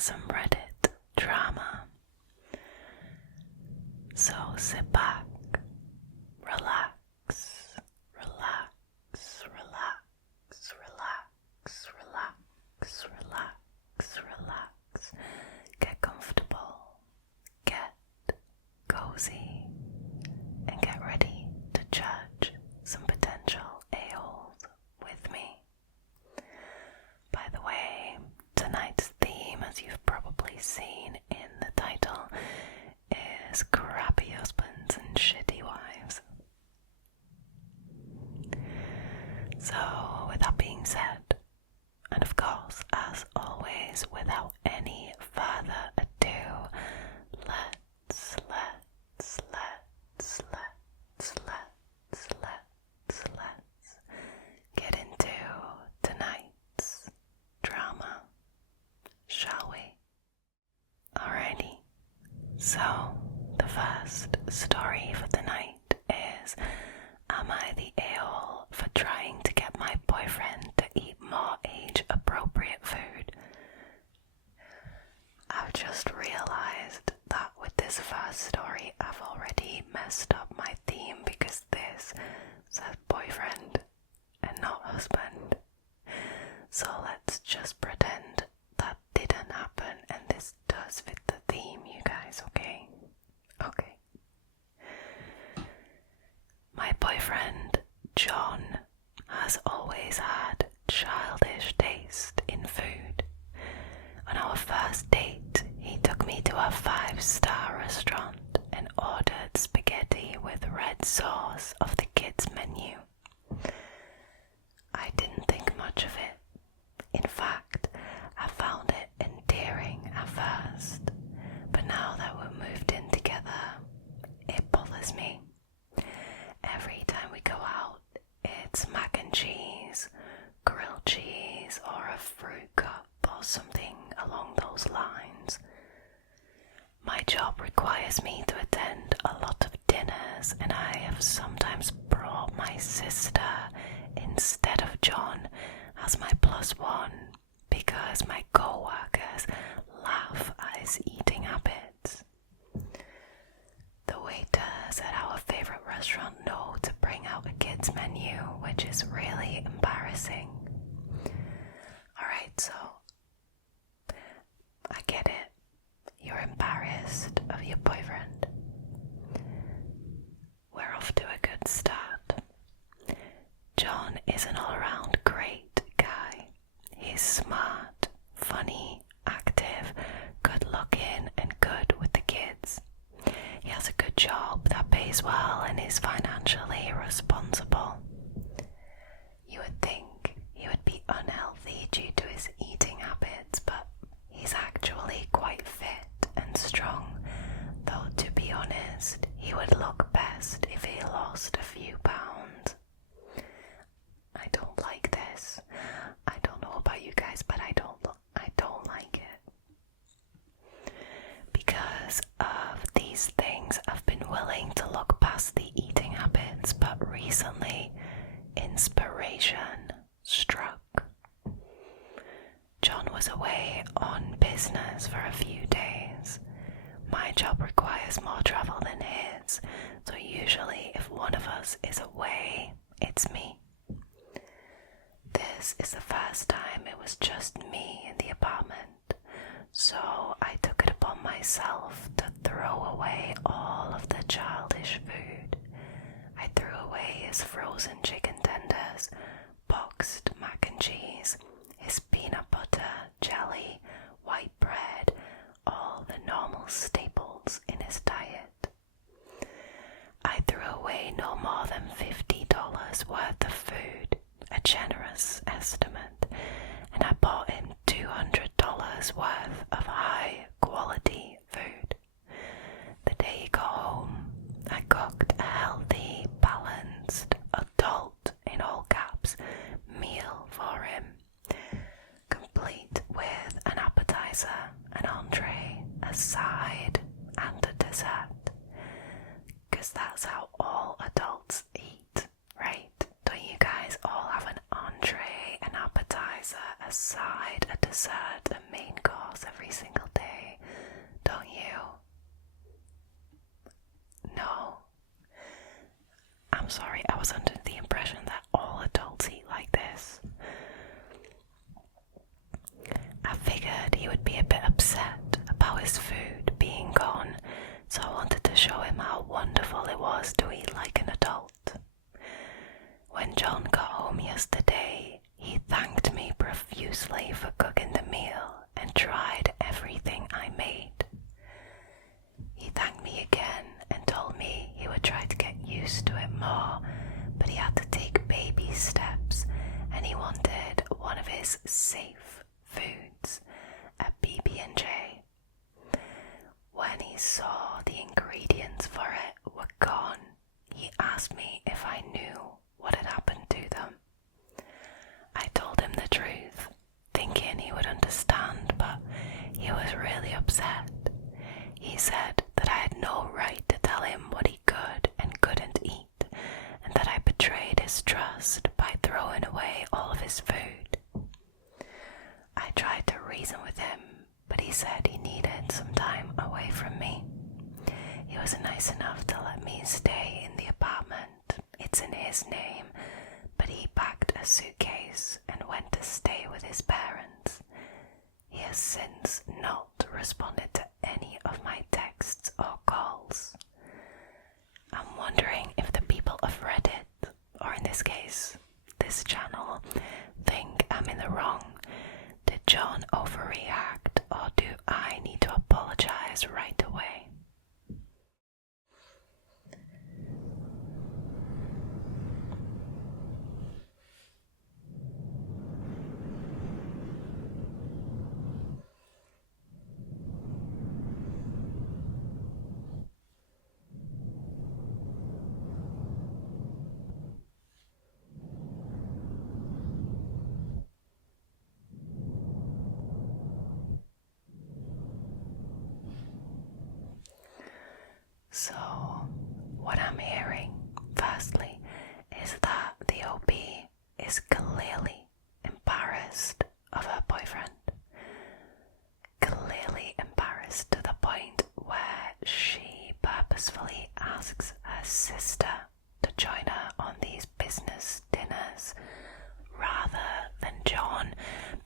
some Reddit drama. So sit back, relax, relax, relax, relax, relax, relax, relax. Get comfortable, get cozy, and get ready to judge some potential a-holes with me. By the way, tonight's theme, as you've probably seen in the title, is crappy husbands and shitty wives. So, with that being said, and of course, as always, without any further ado, let's get into tonight's drama, shall we? Alrighty, so the first story for the night is, am I the a-hole for trying to get my boyfriend to eat more age-appropriate food? I've just realised that with this first story I've already messed up my theme because this says boyfriend and not husband. So let's just pretend that didn't happen and this does fit the theme, you guys, okay? Okay. My boyfriend, John, has always had childish taste in food. On our first date, he took me to a 5-star restaurant and ordered spaghetti with red sauce off the kids' menu. I didn't think much of it. In fact, I found it endearing at first, but now that we're moved in together, it bothers me. Every time we go out, it's mac and cheese, grilled cheese, or a fruit cup or something along those lines. My job requires me to attend a lot of dinners, and I have sometimes brought my sister instead of John as my +1 because my co-workers laugh at his eating habits. The waiters at our favourite restaurant know to bring out a kids menu, which is really embarrassing. Alright, so I get it. You're embarrassed of your boyfriend. We're off to a good start. John is an all-around great guy. He's smart, funny, active, good-looking, and good with the kids. He has a good job that pays well and is financially responsible. You would think he would be unhealthy due to his eating habits, but he's actually quite fit and strong, though to be honest, he would look best if he lost a few pounds. I don't like this. I don't know about you guys, but I don't like it. Because of these things, I've been willing to look past the eating habits, but recently, inspiration struck. John was away on business for a few days. My job requires more travel than his, so usually if one of us is away, it's me. This is the first time it was just me in the apartment, so I took it upon myself to throw away all of the childish food. I threw away his frozen chicken tenders, boxed mac and cheese, his peanut butter, jelly, white bread, all the normal staples in his diet. I threw away no more than $50 worth of food, a generous estimate, and I bought him $200 worth of high-quality food. The day he got home, I cooked a healthy, balanced, adult, in all caps, meal for him, complete with an appetizer, an entree, a side, and a dessert. 'Cause that's how all adults eat, right? Don't you guys all have an entree, an appetizer, sorry, I was under the impression that all adults eat like this. I figured he would be a bit upset about his food being gone, so I wanted to show him how wonderful it was to eat like an adult. When John got home yesterday, he thanked me profusely for cooking the meal and tried everything I made. He thanked me again and told me he would try to get used to it more, but he had to take baby steps and he wanted one of his safe foods, a PB&J. When he saw the ingredients for it were gone, he asked me if I knew what had happened to them. I told him the truth, thinking he would understand, but he was really upset. He said that I had no right to tell him what he could and couldn't eat, and that I betrayed his trust by throwing away all of his food. I tried to reason with him, but he said he needed some time away from me. He was nice enough to let me stay in the apartment. It's in his name, but he packed a suitcase and went to stay with his parents. He has since not responded to any of my texts or calls. I'm wondering if the people of Reddit, or in this case, this channel, think I'm in the wrong. Did John overreact, or do I need to apologize right away? So, what I'm hearing, firstly, is that the OB is clearly embarrassed of her boyfriend. Clearly embarrassed to the point where she purposefully asks her sister to join her on these business dinners rather than John,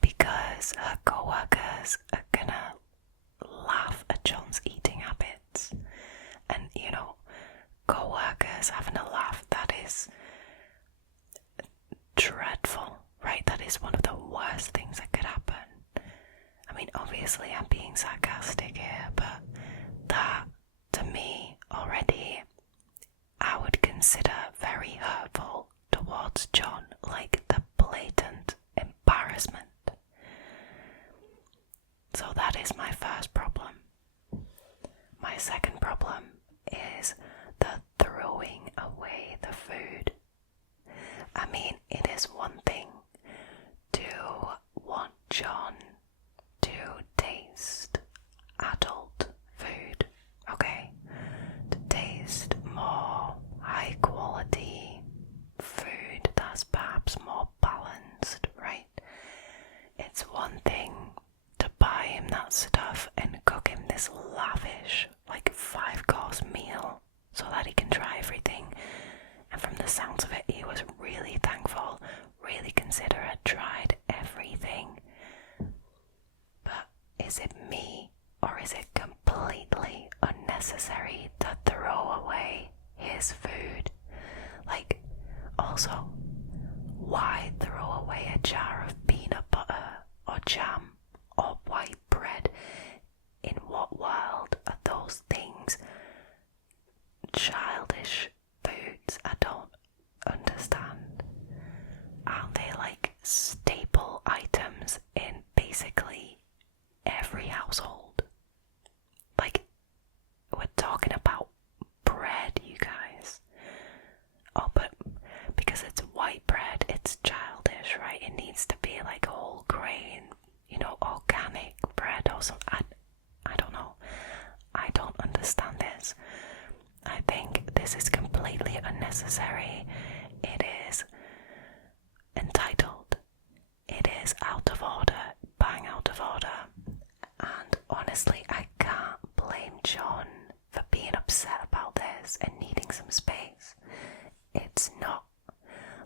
because her co-workers are gonna laugh at John's eating habits. And, co-workers having a laugh, that is dreadful, right? That is one of the worst things that could happen. I mean, obviously I'm being sarcastic here, but that, to me, already, I would consider very hurtful towards John, like the blatant embarrassment. So that is my first problem. My second problem is the throwing away the food. I mean, it is one thing to want John to taste adult food, okay? To taste more high quality food that's perhaps more balanced, right? It's one thing to buy him that stuff and cook him this lavish, like 5-course meal so that he can try everything. And from the sounds of it, he was really thankful, really considerate, tried everything. But is it me, or is it completely unnecessary to throw away his food? Like, also, why throw away a jar of peanut butter or jam or white bread? In what world are those things childish foods? I don't understand. Aren't they like staple items in basically every household? Like, we're talking about bread, you guys. Oh, but because it's white bread, it's childish, right? It needs to be like whole grain, organic bread or something. I don't know. I don't understand this. I think this is completely unnecessary. It is entitled. It is out of order, bang out of order. And honestly, I can't blame John for being upset about this and needing some space. It's it's not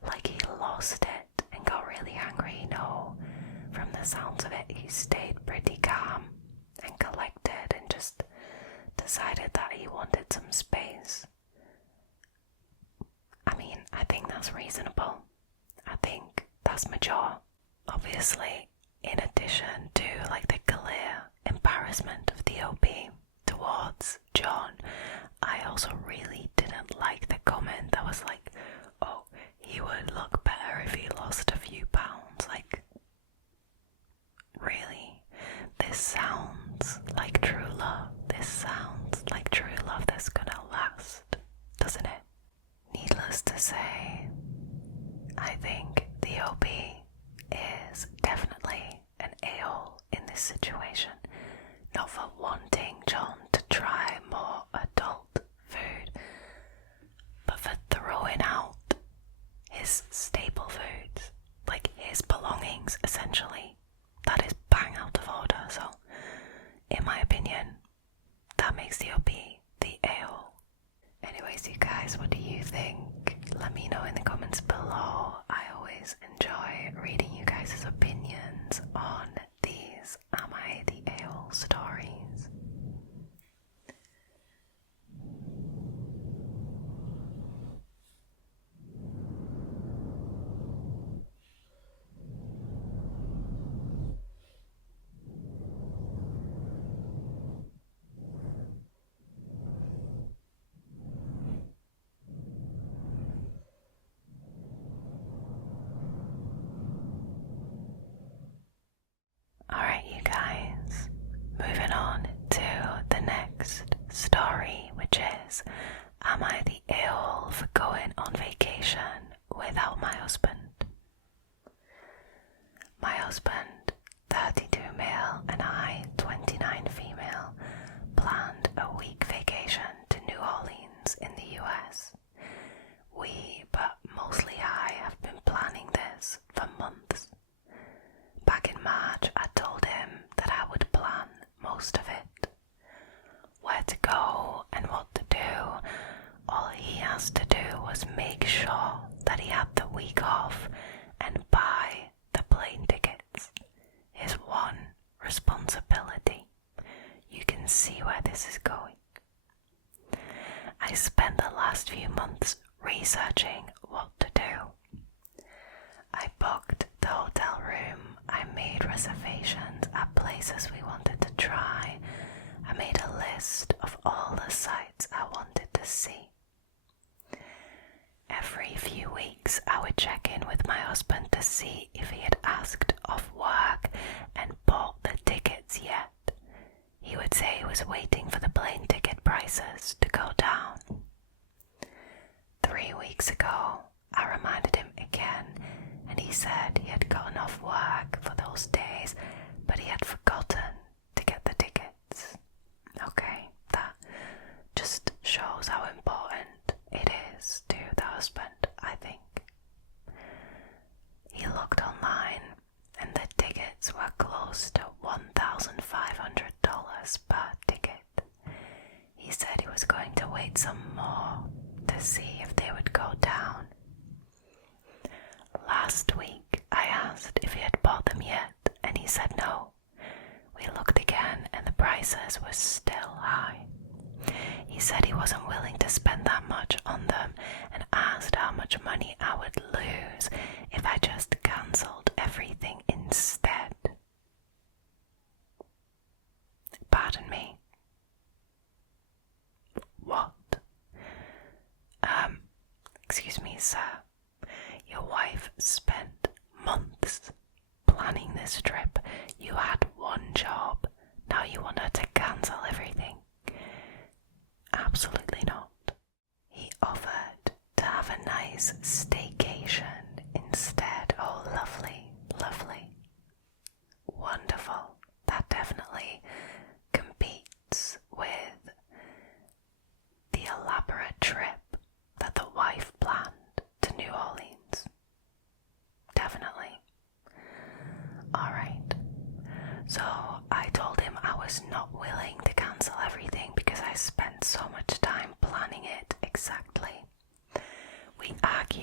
like he lost it and got really angry. No, from the sounds of it, he stayed pretty calm and collected and just decided that he wanted some space. I mean, I think that's reasonable. I think that's mature. Obviously, in addition to like the clear embarrassment of the OP towards John, I also really didn't like the comment that was like, oh, he would look better if he lost a few pounds. Like, really? This sounds like true love. This sounds like true love that's gonna last, doesn't it? Needless to say, I think the OP is definitely an a-hole in this situation. Not for wanting John to try more adult food, but for throwing out his staple foods, like his belongings essentially. That is bang out of order, so in my opinion, that makes the OP the a-hole. Anyways, you guys, what do you think? Let me know in the comments below. I always enjoy reading you guys' opinions on these Am I the A-hole stories. Alright, you guys, moving on to the next story, which is Am I the a-hole for going on vacation without my husband? My husband, 32 male, and I, 29 female, planned a week vacation to New Orleans in the US. We, but mostly I, have been planning this for months. Back in March, I told him that I would plan most of it. Where to go and what to do, all he has to do was make sure that he had the week off and buy the plane tickets. His one responsibility. You can see where this is going. I spent the last few months researching what to do. I booked the hotel room, I made reservations at places we wanted to try, I made a list of all the sites I wanted to see. Every few weeks I would check in with my husband to see if he had asked off work and bought the tickets yet. He would say he was waiting for the plane ticket prices to go down. 3 weeks ago, I reminded him again, and he said he had gotten off work for those days, but he had forgotten to get the tickets. Okay, that just shows how important it is to the husband, I think. He looked online, and the tickets were close to $1,500 per ticket. He said he was going to wait some more to see if they would go down. Last week, I asked if he had bought them yet, and he said no. We looked again, and the prices were still high. He said he wasn't willing to spend that much on them, and asked how much money I would lose if I just cancelled everything instead. Pardon me. What? Excuse me, sir. Your wife spent months planning this trip. You had one job. Now you want her to cancel everything? Absolutely not. He offered to have a nice staycation instead. Oh, lovely, lovely. Wonderful. That definitely competes with the elaborate trip that the wife planned to New Orleans. Definitely. Alright. So I told him I was not willing to cancel everything because I spent so much time planning it exactly. We argued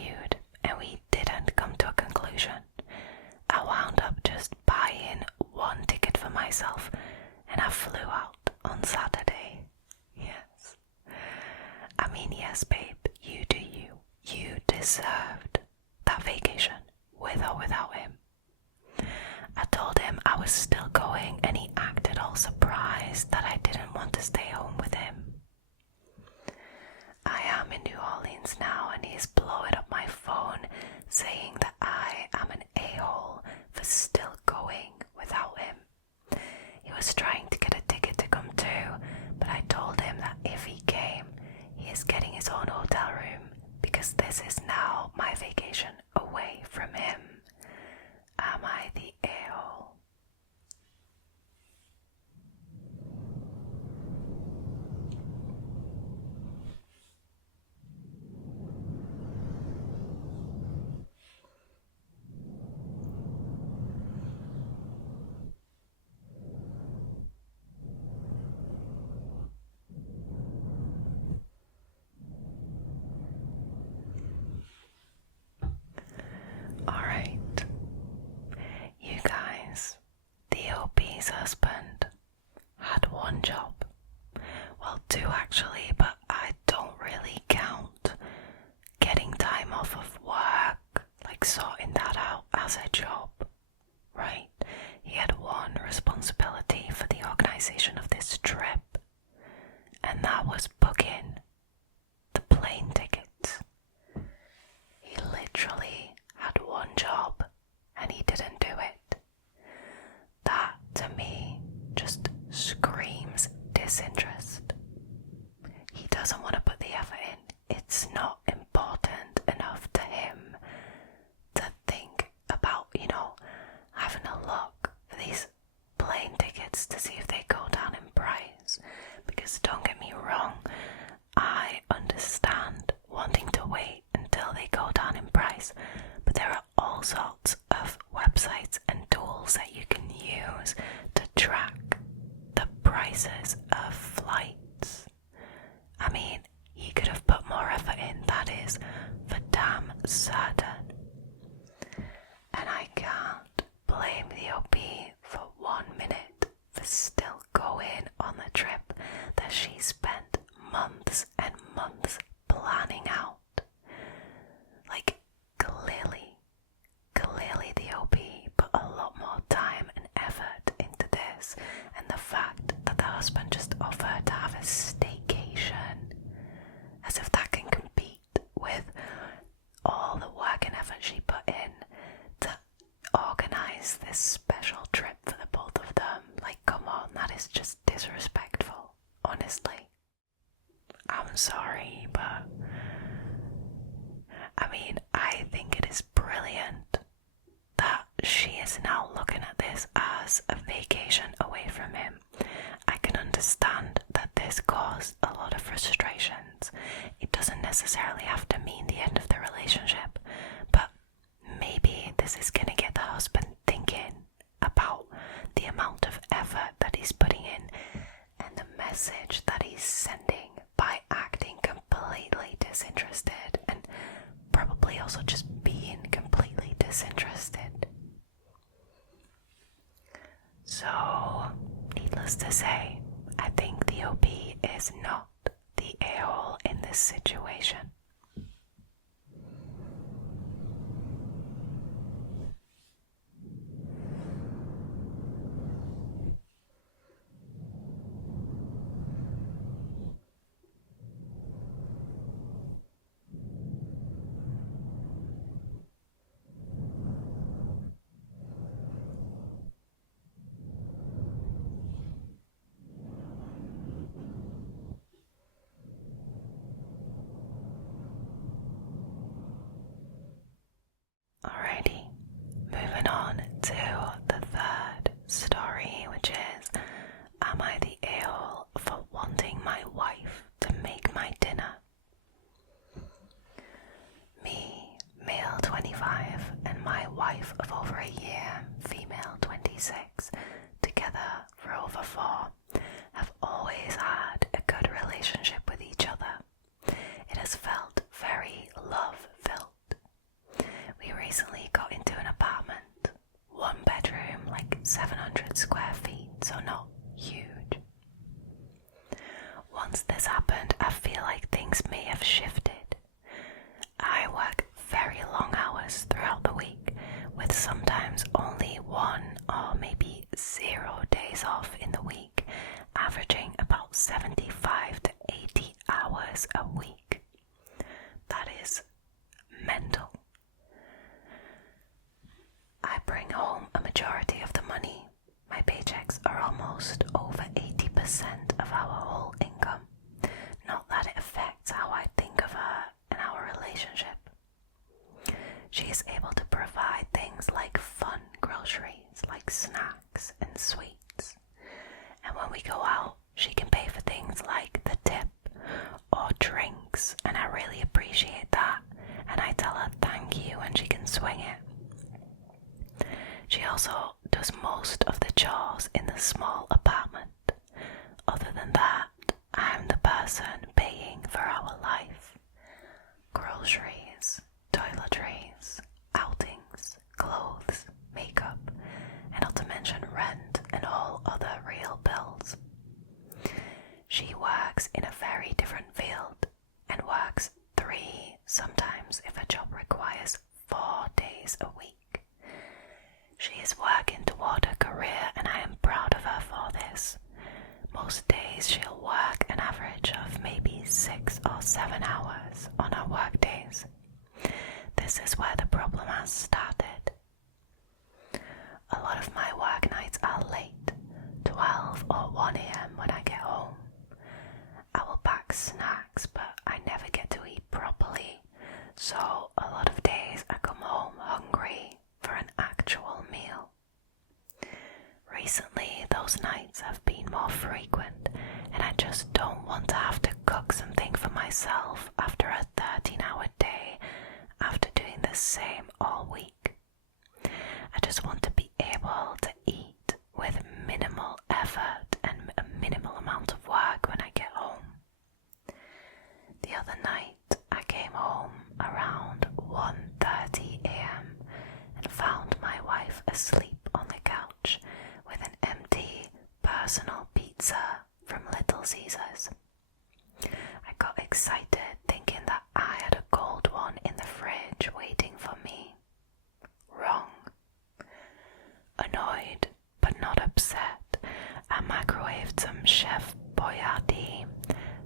deserved that vacation, with or without him. I told him I was still going and he acted all surprised that I didn't want to stay home with him. I am in New Orleans now and he's blowing up my phone saying that I am an a-hole for still going without him. He was trying to get a ticket to come too, but I told him that if he came, he is getting his own hotel room because this is now my vacation away from him. Am I the a-hole? Alright, you guys, the OP's husband had one job. Well, two actually, but I don't really count getting time off of work, like sorting that out as a job, right? He had one responsibility for the organisation of this trip, and that was booking the plane tickets. He literally had one job and he didn't do it. That to me just screams disinterest. He doesn't want to put the effort in. It's not important enough to him to think about, having a look for these plane tickets to see if they go down in price. Because don't get me wrong, I understand wanting to wait until they go down in price, but there are all sorts of websites and tools that you can use to track the prices of flights. I mean, he could have put more effort in, that is for damn certain. And I can't blame the OP for 1 minute for still going on the trip that she spent months and months planning out. Like, clearly the OP put a lot more time and effort into this, and the fact that the husband just offered to have a staycation, as if that can compete with all the work and effort she put in to organise this special trip for the both of them. Like, come on, that is just disrespectful, honestly. I'm sorry, but I mean, I think it is brilliant that she is now looking at this as a vacation away from him. I can understand that this caused a lot of frustrations. It doesn't necessarily have to mean the end of the relationship, but maybe this is going to get the husband thinking about the amount of effort that he's putting in and the message that he's sending by acting completely disinterested and probably also just being completely disinterested. So, needless to say, I think the OP is not the a-hole in this situation. majority of the money. My paychecks are almost over 80% of our whole income. Not that it affects how I think of her and our relationship. She is able to provide things like fun groceries, like snacks and sweets. And when we go out, she can pay for things like the tip or drinks, and I really appreciate that. And I tell her thank you when she can swing it. She also does most of the chores in the small apartment. Other than that, I'm the person paying for our life. Groceries, toiletries, outings, clothes, makeup, and not to mention rent and all other real bills. She works in a very different field and works 3, sometimes if a job requires 4 days a week. She is working toward her career and I am proud of her for this. Most days she'll work an average of maybe 6 or 7 hours on her work days. This is where the problem has started. A lot of my work nights are late, 12 or 1 a.m. when I get home. I will pack snacks, but I never get to eat properly, so a lot of days I come home hungry for an actual meal. Recently, those nights have been more frequent, and I just don't want to have to cook something for myself after a 13-hour day after doing the same all week. I just want to be able to eat with minimal effort and a minimal amount of work when I get home. The other night, I came home around 1:30 a.m. and found my wife asleep on the couch with an empty personal pizza from Little Caesars. I got excited thinking that I had a cold one in the fridge waiting for me. Wrong. Annoyed, but not upset, I microwaved some Chef Boyardee,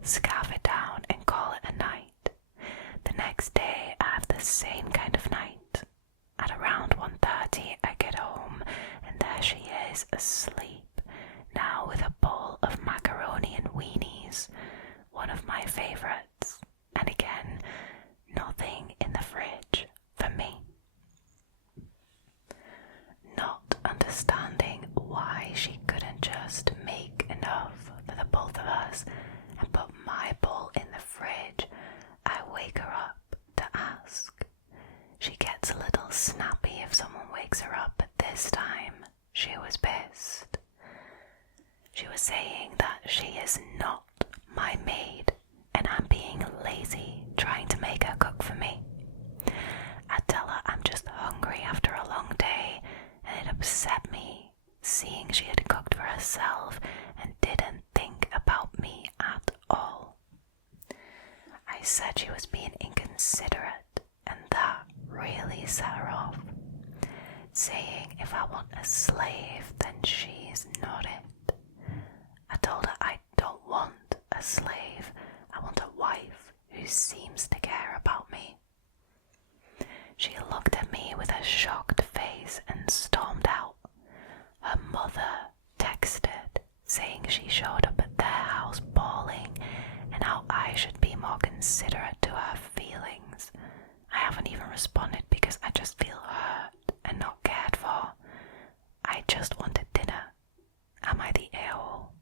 scarf it down and call it a night. The next day I have the same kind of night. At around 1:30 I get home and there she is asleep, now with a bowl of macaroni and weenies, one of my favourites, and again, nothing in the fridge for me. Not understanding why she couldn't just make enough for the both of us and put my bowl in the fridge, I wake her up to ask. She gets a little snappy if someone wakes her up, but this time she was pissed. She was saying that she is not my maid and I'm being lazy trying to make her cook for me. I tell her I'm just hungry after a long day, and it upset me seeing she had cooked for herself and didn't think about me at all. I said she was being inconsiderate, and that really set her off, saying if I want a slave then she's not it. I told her I don't want a slave, I want a wife who seems to care about me. She looked at me with a shocked face and stormed out. Her mother texted, saying she showed up at their house bawling and how I should be more considerate to her feelings. I haven't even responded because I just feel hurt and not cared for. I just wanted dinner. Am I the a-hole?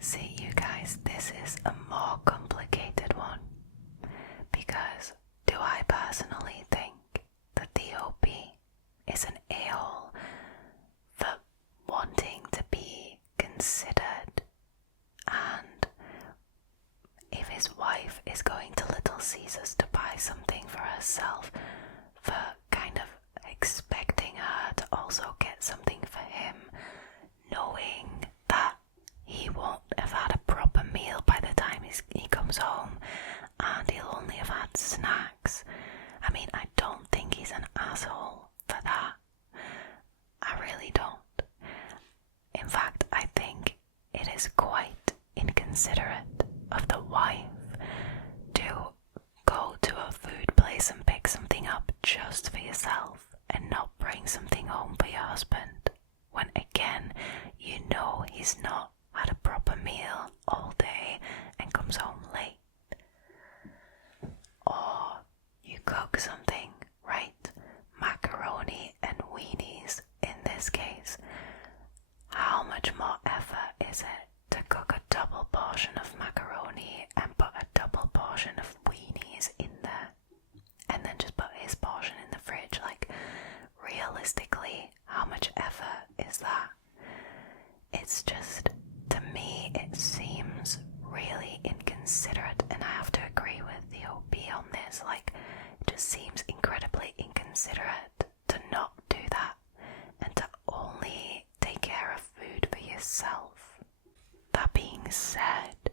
See, you guys, this is a more complicated one, because do I personally think that the OP is an a-hole for wanting to be considered, and if his wife is going to Little Caesars to buy something for herself, for kind of expecting her to also get something for him, knowing that he won't have had a proper meal by the time he comes home, is quite inconsiderate of the wife to go to a food place and pick something up just for yourself and not bring something home for your husband, when again you know he's not had a proper meal all day and comes home late. Or you cook something, right? Macaroni and weenies in this case. How much more effort is it to cook a double portion of macaroni and put a double portion of weenies in there and then just put his portion in the fridge? Like, realistically, how much effort is that? It's just, to me, it seems really inconsiderate, and I have to agree with the OB on this. Like, it just seems incredibly inconsiderate to not do that and to only take care of food for yourself. That being said,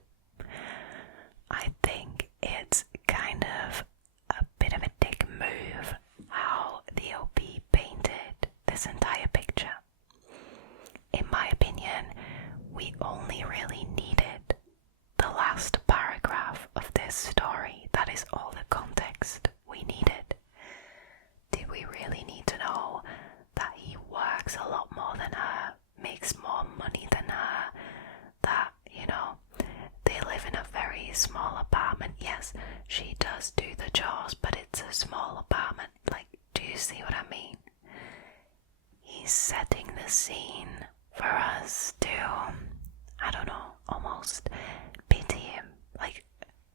I think it's kind of a bit of a dick move how the OB painted this entire picture. In my opinion, we only really needed the last paragraph of this story. That is all the context we needed. Did we really need to know that he works a lot more than her, makes more money than her, that, you know, they live in a very small apartment? Yes, she does do the chores, but it's a small apartment. Like, do you see what I mean? He's setting the scene for us to, I don't know, almost pity him. Like,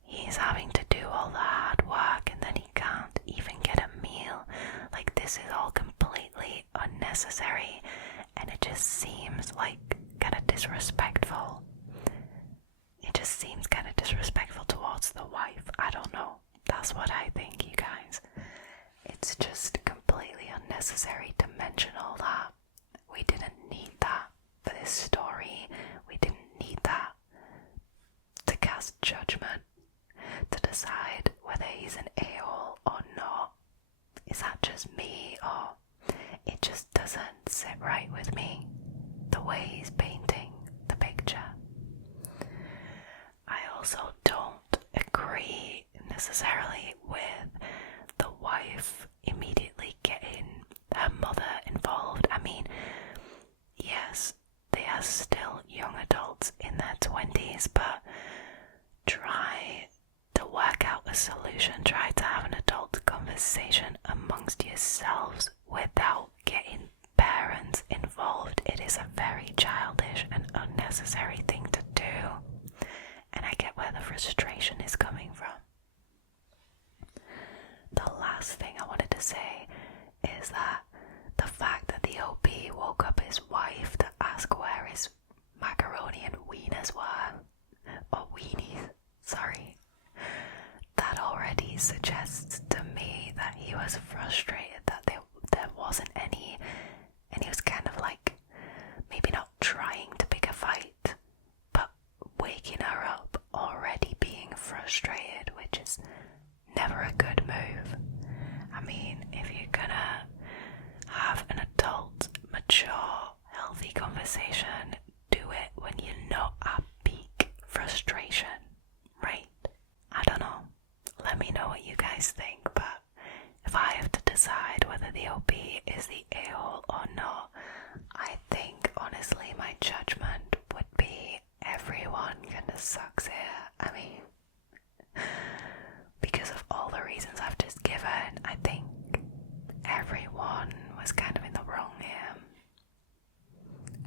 he's having to do all the hard work and then he can't even get a meal. Like, this is all completely unnecessary, and it just seems like kind of disrespectful. It just seems kind of disrespectful towards the wife. I don't know. That's what I think, you guys. It's just completely unnecessary to mention all that. We didn't need that for this story. We didn't need that to cast judgment, to decide whether he's an a-hole or not. Is that just me, or it just doesn't sit right with me, the way he's painting the picture? I also don't agree necessarily with the wife immediately getting her mother involved. I mean, yes, they are still young adults in their 20s, but try to work out a solution. Try to have an adult conversation amongst yourselves without getting parents involved. It is a very childish and unnecessary thing to do, and I get where the frustration is coming from. The last thing I wanted to say is that the fact that the OB woke up his wife to ask where his macaroni and wieners were, or weenies, sorry, that already suggests to me that he was frustrated that there wasn't any, and he was kind of like, maybe not trying to pick a fight, but waking her up already being frustrated, which is never a good move. I mean, if you're gonna have an adult, mature, healthy conversation, do it when you're not at peak frustration, right? I don't know. Let me know what you guys think, but if I have to decide whether the OB is the a-hole or not, I think, honestly, my judgment would be everyone kinda sucks here. I mean, because of all the reasons I've just given, I think everyone was kind of in the wrong here.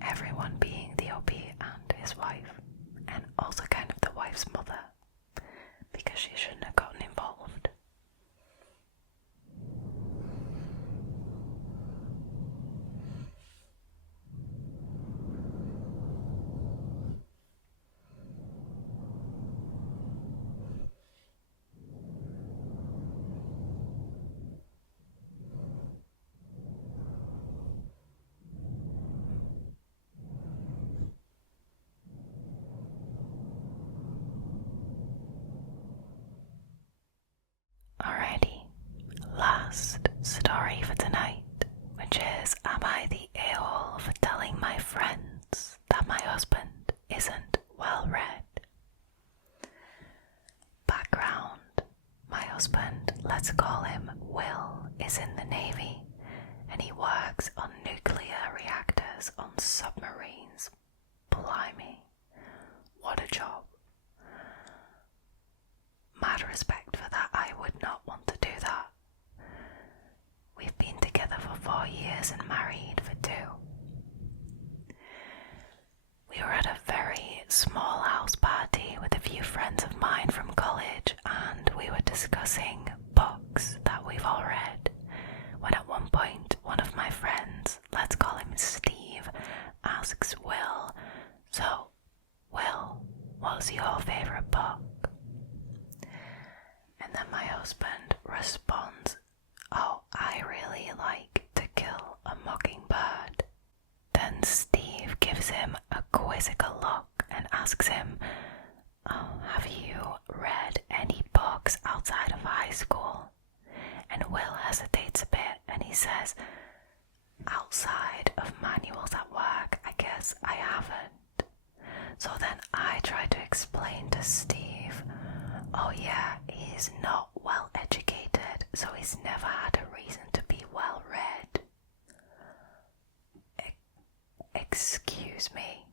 Everyone being the OB and his wife, and also kind of the wife's mother, because she shouldn't have gotten involved. isn't well read. Background: my husband, let's call him Will, is in the Navy and he works on nuclear reactors on submarines. Blimey, what a job. Mad respect for that. I would not want to do that. We've been together for 4 years and married for 2. We were at a very small house party with a few friends of mine from college, and we were discussing books that we've all read, when at one point one of my friends, let's call him Steve, asks Will, "So, Will, what's your favourite book?" And then my husband responds, "Oh, I really like To Kill a Mockingbird." Then Steve gives him a quizzical look and asks him, "Oh, have you read any books outside of high school?" And Will hesitates a bit and he says, "Outside of manuals at work, I guess I haven't." So then I try to explain to Steve, "Oh yeah, he's not well educated, so he's never had a reason to be well read." Excuse me.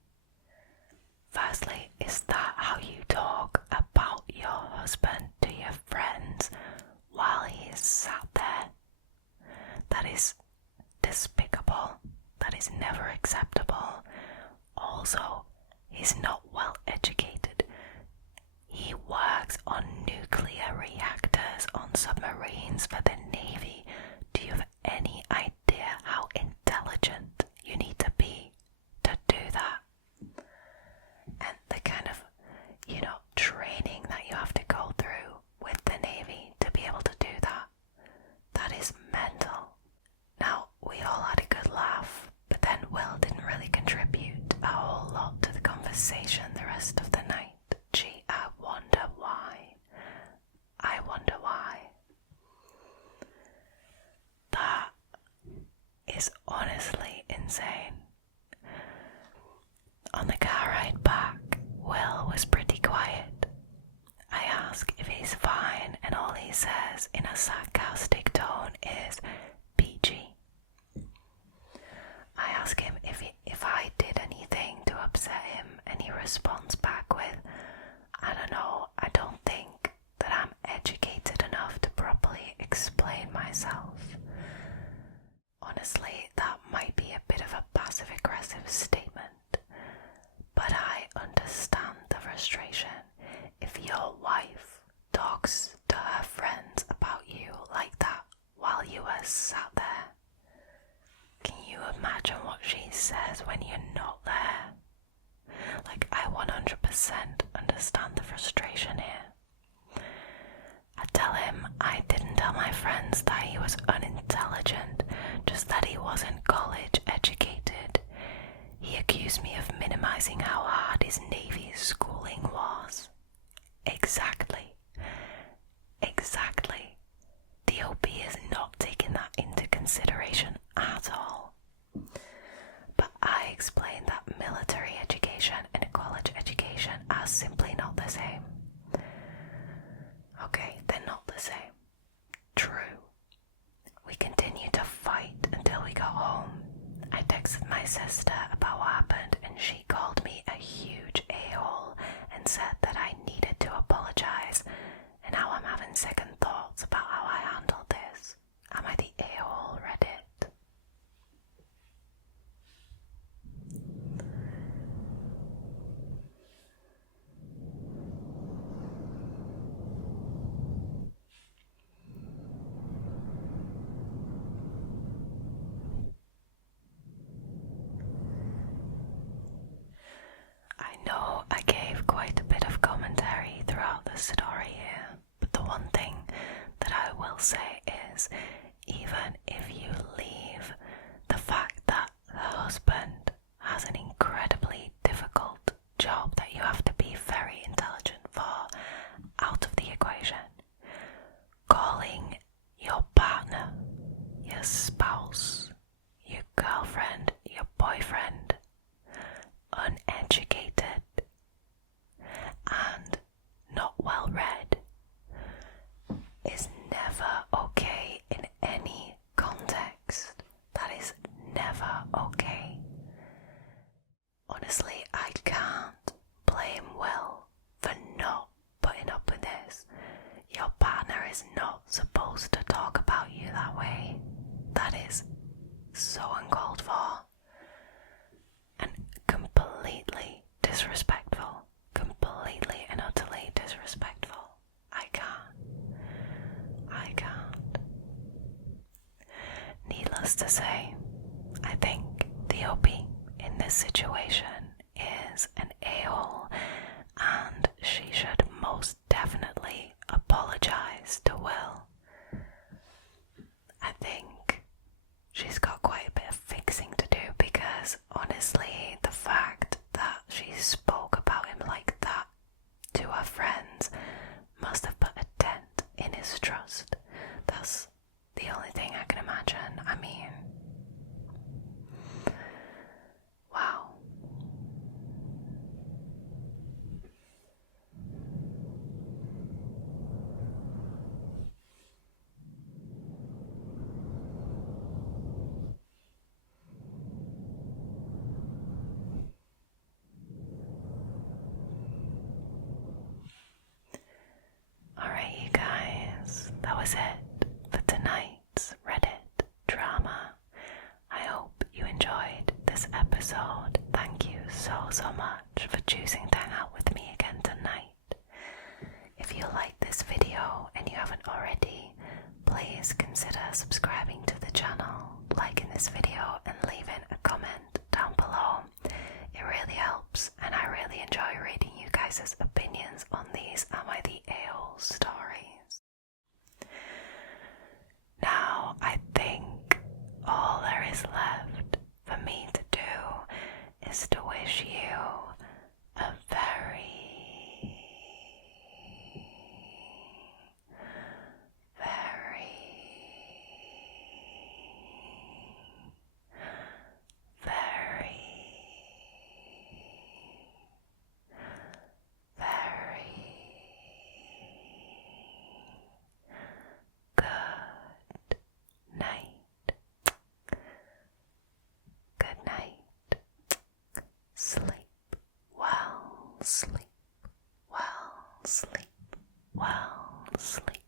Firstly, is that how you talk about your husband to your friends while he is sat there? That is despicable. That is never acceptable. Also, he's not well educated. He works on nuclear reactors on submarines for the Navy. Do you have any idea how intelligent you need to be to do that? And the kind of, training that you have to go through with the Navy to be able to do that, that is mental. Now, we all had a good laugh, but then Will didn't really contribute a whole lot to the conversation the rest of the night. Gee, I wonder why. That is honestly insane. On the car ride back, Will was pretty quiet. I ask if he's fine, and all he says in a sarcastic tone is "PG." I ask him if I did anything to upset him, and he responds back with, "I don't know, I don't think that I'm educated enough to properly explain myself." Honestly, that might be a bit of a passive-aggressive statement, but I understand the frustration. If your wife talks to her friends about you like that while you are sat there, can you imagine what she says when you're not there? Like, I 100% understand the frustration here. I tell him I didn't tell my friends that he was unintelligent, just that he wasn't college educated. He accused me of minimizing how hard his Navy schooling was. Exactly. The OP is not taking that into consideration at all. But I explained that military education and college education are simply not the same. Okay, they're not the same. True. We continued to fight until we got home. I texted my sister about what happened and she called me a huge a-hole and said that I needed to apologize, and now I'm having second thoughts about how I handled this. Am I the a-hole Reddit? I know I gave quite a bit of commentary throughout the story here, but the one thing that I will say is, even if you leave the fact that the husband has an incredibly difficult job that you have to be very intelligent for out of the equation, calling your partner, your spouse, your girlfriend, your boyfriend uneducated was it for tonight's Reddit drama. I hope you enjoyed this episode. Thank you so much for choosing to hang out with me again tonight. If you like this video and you haven't already, please consider subscribing to the channel, liking this video and leaving a comment down below. It really helps and I really enjoy reading you guys' opinions on these Am I the A-hole stories. Now I think all there is left for me to do is to wish you a very good night. Sleep well, sleep well, sleep well, sleep.